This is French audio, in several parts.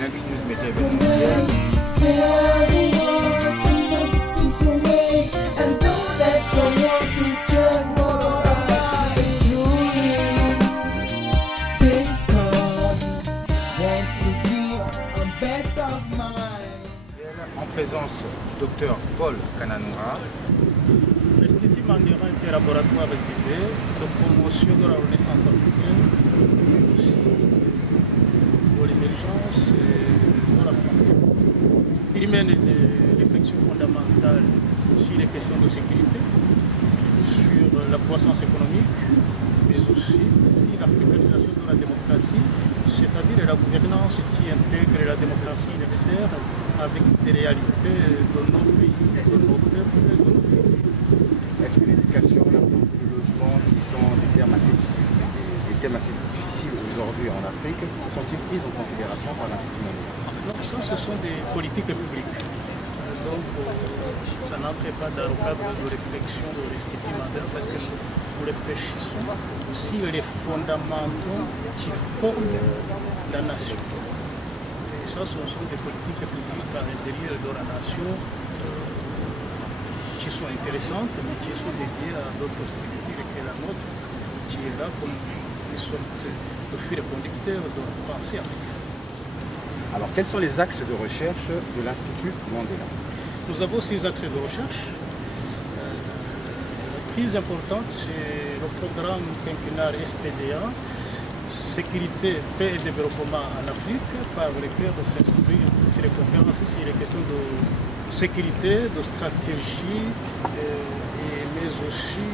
Next News Média événementiel. En présence du docteur Paul Kananoura. L'Institut Mandela est un laboratoire d'idées, de promotion de la Renaissance africaine, mais aussi de l'émergence de l'Afrique. Il mène des réflexions fondamentales sur les questions de sécurité, sur la croissance économique, mais aussi sur l'africanisation de la démocratie, c'est-à-dire la gouvernance qui intègre la démocratie externe avec des réalités de nos pays, de nos peuples et de nos cultures. Est-ce que l'éducation, la santé, le logement, qui sont des thèmes assez difficiles aujourd'hui en Afrique, sont-ils pris en considération par l'Institut Mandela? Non, ça, ce sont des politiques publiques. Donc, ça n'entre pas dans le cadre de réflexion de l'Institut Mandela parce que nous réfléchissons sur les fondamentaux qui forment la nation. Et ça, ce sont des politiques publiques à l'intérieur de la nation qui sont intéressantes, mais qui sont dédiées à d'autres structures que la nôtre, qui est là comme une sorte de fil conducteur de la pensée africaine. Alors, quels sont les axes de recherche de l'Institut Mandela? Nous avons 6 axes de recherche. La plus importante, c'est le programme quinquennal SPDA, Sécurité, paix et développement en Afrique, par lequel s'inscrivent toutes les conférences sur les questions de sécurité, de stratégie, mais aussi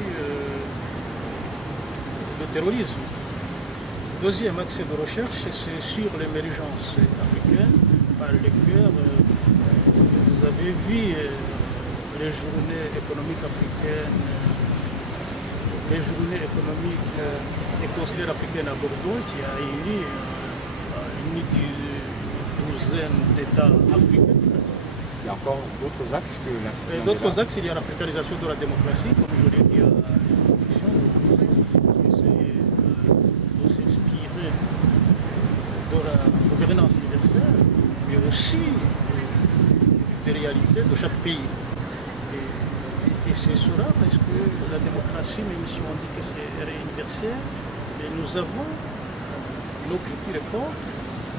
le terrorisme. Deuxième axe de recherche, c'est sur l'émergence africaine, par lequel vous avez vu les journées économiques africaines, les journées économiques et consulaires africaines à Bordeaux, qui a réuni une douzaine d'États africains. Il y a encore d'autres axes que l'Institut Mandela? D'autres axes, il y a l'africanisation de la démocratie, comme je l'ai dit à l'introduction, qui essaie de s'inspirer de la gouvernance universelle, mais aussi des réalités de chaque pays. Et c'est cela parce que la démocratie, même si on dit que c'est universel, mais nous avons nos cultures propres,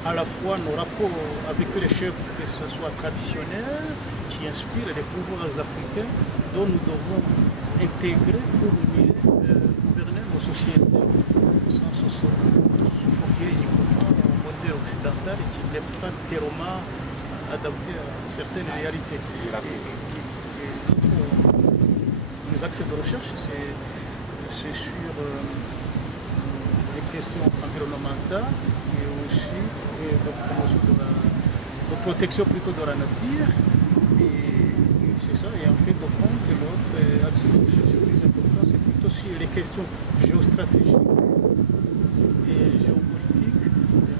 à la fois nos rapports avec les chefs, que ce soit traditionnels, qui inspirent les pouvoirs africains, dont nous devons intégrer pour mieux gouverner nos sociétés, sans se souffrir uniquement au modèle occidental qui n'est pas tellement adapté à certaines réalités. Les axes de recherche, c'est sur les questions environnementales et aussi de promotion de protection plutôt de la nature. Et c'est ça, et en fait de compte, l'autre axe de recherche le plus important, c'est plutôt sur les questions géostratégiques et géopolitiques,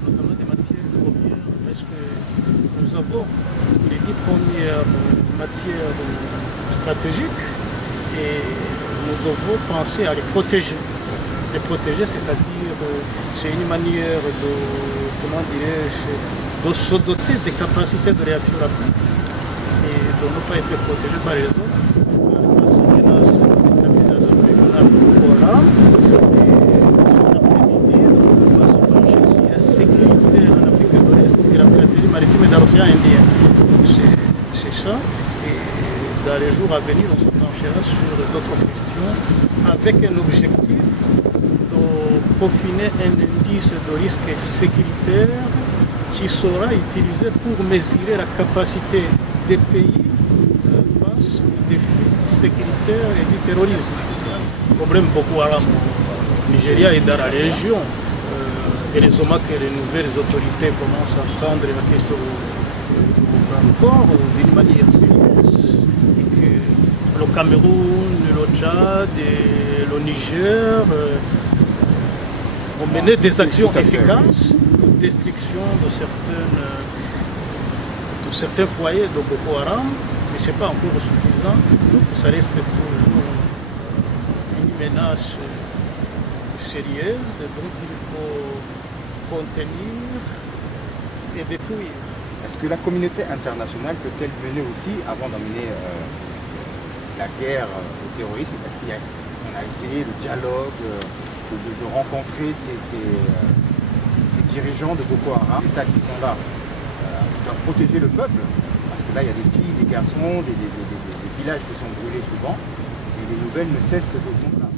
notamment des matières premières, parce que nous avons les 10 premières matières stratégiques et nous devons penser à les protéger. Les protéger, c'est-à-dire, c'est une manière de, comment dirais-je, de se doter des capacités de réaction rapide et de ne pas être protégé par les autres. Face aux menaces de déstabilisation régionale de Boko Haram. Et cet après-midi, nous allons se pencher sur la sécurité en Afrique de l'Est et la piraterie maritime dans l'océan Indien. Donc c'est ça. Et dans les jours à venir, on se penchera sur d'autres questions avec un objectif de peaufiner un indice de risque sécuritaire qui sera utilisé pour mesurer la capacité des pays face aux défis sécuritaires et du terrorisme. Le problème Boko Haram au Nigeria et dans la région. Heureusement que les nouvelles autorités commencent à prendre la question encore d'une manière sérieuse et que le Cameroun, le Tchad et le Niger ont mené des actions efficaces de destruction de certains foyers de Boko Haram, mais ce n'est pas encore suffisant, donc ça reste toujours une menace sérieuse dont il faut contenir et détruire. Est-ce que la communauté internationale peut-elle mener aussi, avant d'emmener la guerre au terrorisme, est-ce qu'on a essayé le dialogue, de rencontrer ces dirigeants de Boko Haram qui sont là, qui doivent protéger le peuple, parce que là il y a des filles, des garçons, des villages qui sont brûlés souvent, et les nouvelles ne cessent de venir là.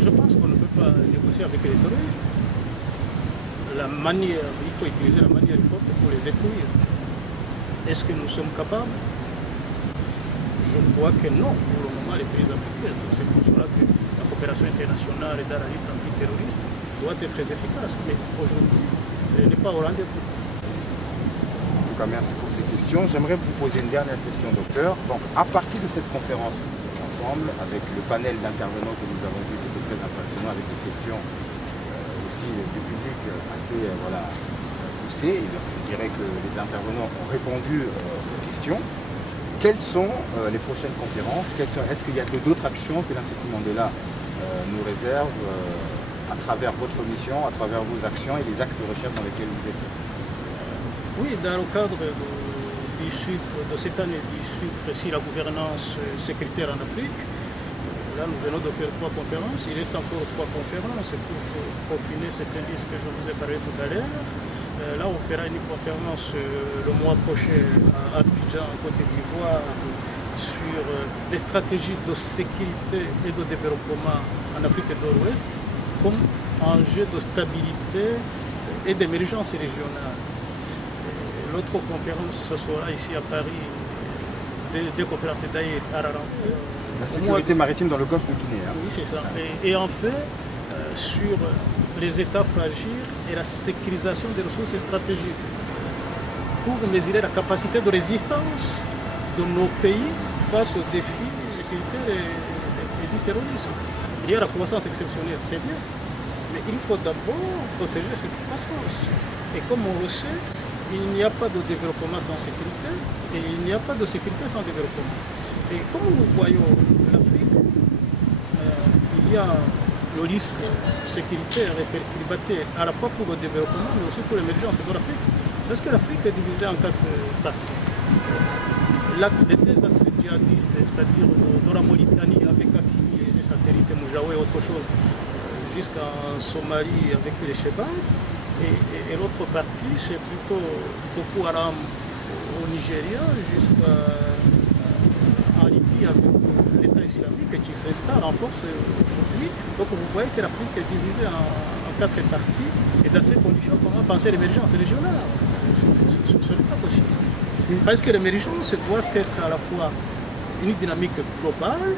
Je pense qu'on ne peut pas négocier avec les terroristes. Il faut utiliser la manière forte pour les détruire. Est-ce que nous sommes capables? Je crois que non, pour le moment, les pays africains. C'est pour cela que la coopération internationale et dans la lutte antiterroriste doit être très efficace. Mais aujourd'hui, elle n'est pas au rendez-vous. En tout cas, merci pour ces questions. J'aimerais vous poser une dernière question, docteur. Donc, à partir de cette conférence ensemble, avec le panel d'intervenants que nous avons vu, qui était très impressionnant, avec des questions aussi du public assez poussées, et donc, je dirais que les intervenants ont répondu aux questions. Quelles sont les prochaines conférences? Est-ce qu'il y a d'autres actions que l'Institut Mandela nous réserve à travers votre mission, à travers vos actions et les axes de recherche dans lesquels vous êtes? Oui, dans le cadre de cette année du sucre sur la gouvernance sécuritaire en Afrique, là nous venons de faire 3 conférences. Il reste encore 3 conférences pour peaufiner cet indice que je vous ai parlé tout à l'heure. Là, on fera une conférence le mois prochain à Abidjan, en Côte d'Ivoire, sur les stratégies de sécurité et de développement en Afrique de l'Ouest comme enjeu de stabilité et d'émergence régionale. L'autre conférence, ce sera ici à Paris, deux conférences d'ailleurs à la rentrée. La sécurité maritime dans le golfe de Guinée. Hein. Oui, c'est ça. Et en fait, sur les États fragiles et la sécurisation des ressources stratégiques pour mesurer la capacité de résistance de nos pays face aux défis sécuritaires et du terrorisme. Il y a la croissance exceptionnelle, c'est bien, mais il faut d'abord protéger cette croissance. Et comme on le sait, il n'y a pas de développement sans sécurité et il n'y a pas de sécurité sans développement. Et comme nous voyons l'Afrique, il y a le risque sécuritaire et perturbateur à la fois pour le développement mais aussi pour l'émergence de l'Afrique. Parce que l'Afrique est divisée en 4 parties. Les 2 axes djihadistes, c'est-à-dire de la Mauritanie avec Akimi et ses satellites Moujaou et autre chose, jusqu'en Somalie avec les Chebab. Et l'autre partie, c'est plutôt Boko Haram au Nigeria jusqu'en Libye avec l'État islamique qui s'installe en force aujourd'hui. Donc vous voyez que l'Afrique est divisée en 4 parties. Et dans ces conditions, comment penser l'émergence régionale? Ce n'est pas possible. Parce que l'émergence doit être à la fois une dynamique globale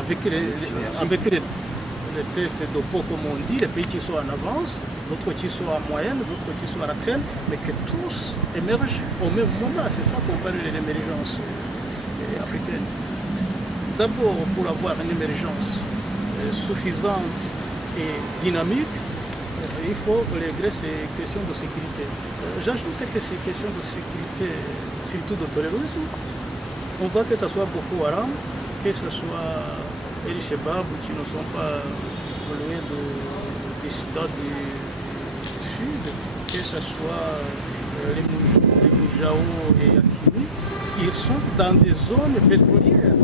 avec les têtes de pot, comme on dit, les pays qui sont en avance, d'autres qui sont en moyenne, d'autres qui sont à la traîne, mais que tous émergent au même moment. C'est ça qu'on parle de l'émergence africaine. D'abord, pour avoir une émergence suffisante et dynamique, il faut régler ces questions de sécurité. J'ajoute que ces questions de sécurité, surtout de terrorisme, on voit que ce soit Boko Haram, que ce soit El Chebab, qui ne sont pas loin des Soudan du Sud, que ce soit les Moujaou et Akimi, ils sont dans des zones pétrolières,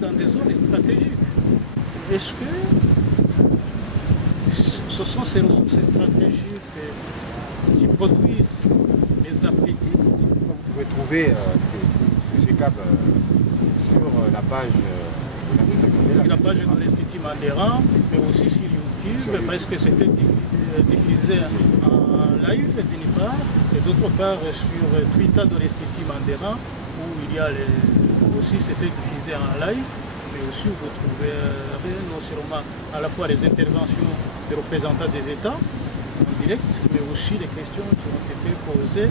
dans des zones stratégiques. Est-ce que ce sont ces ressources stratégiques qui produisent les appétits? Vous pouvez trouver ce GCAP sur la page de l'Institut Mandela. La page de l'Institut Mandela, mais aussi sur YouTube, parce que c'était diffusé en live d'une part, et d'autre part sur Twitter de l'Institut Mandela, où il y a aussi c'était diffusé en live. Mais aussi vous trouverez non seulement à la fois les interventions des représentants des États en direct, mais aussi les questions qui ont été posées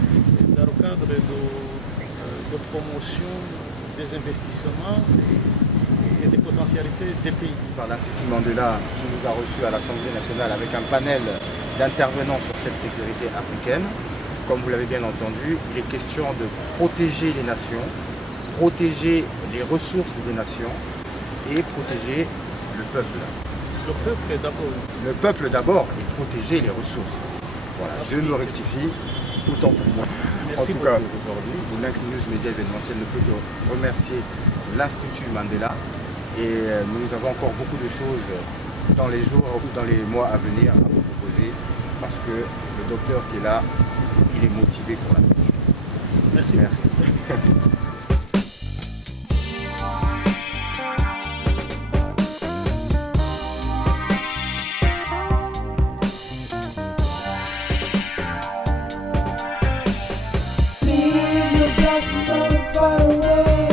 dans le cadre de promotion des investissements et des potentialités des pays. Par l'Institut Mandela qui nous a reçus à l'Assemblée nationale avec un panel d'intervenants sur cette sécurité africaine. Comme vous l'avez bien entendu, il est question de protéger les nations, protéger les ressources des nations et protéger le peuple. Le peuple d'abord. Le peuple d'abord et protéger les ressources. Voilà, je me rectifie. autant pour moi. Merci En tout cas, beaucoup. aujourd'hui, Lynx News Média événementiel ne peut que remercier l'Institut Mandela. Et nous avons encore beaucoup de choses dans les jours ou dans les mois à venir à vous proposer parce que le docteur qui est là, il est motivé pour la vie. Merci. Merci. Leave your black man far away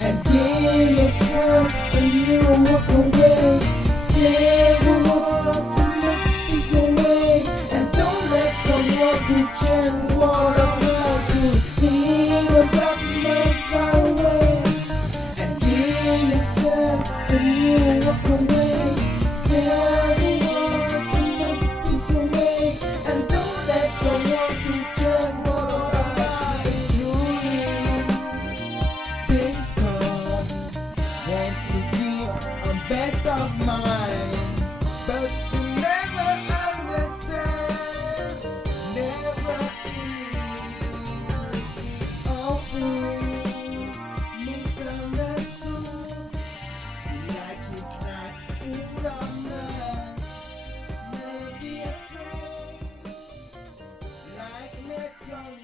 and give yourself a new walk away. Say the word to make peace away and don't let someone change what I want to. Leave your black man far away and give yourself a new walk away. Say the word to make peace away and don't let someone change what I want to. This God want to give a best of mine, but you never understand, never is awful, misunderstood. You like it like food or nuts, never be afraid, like metal.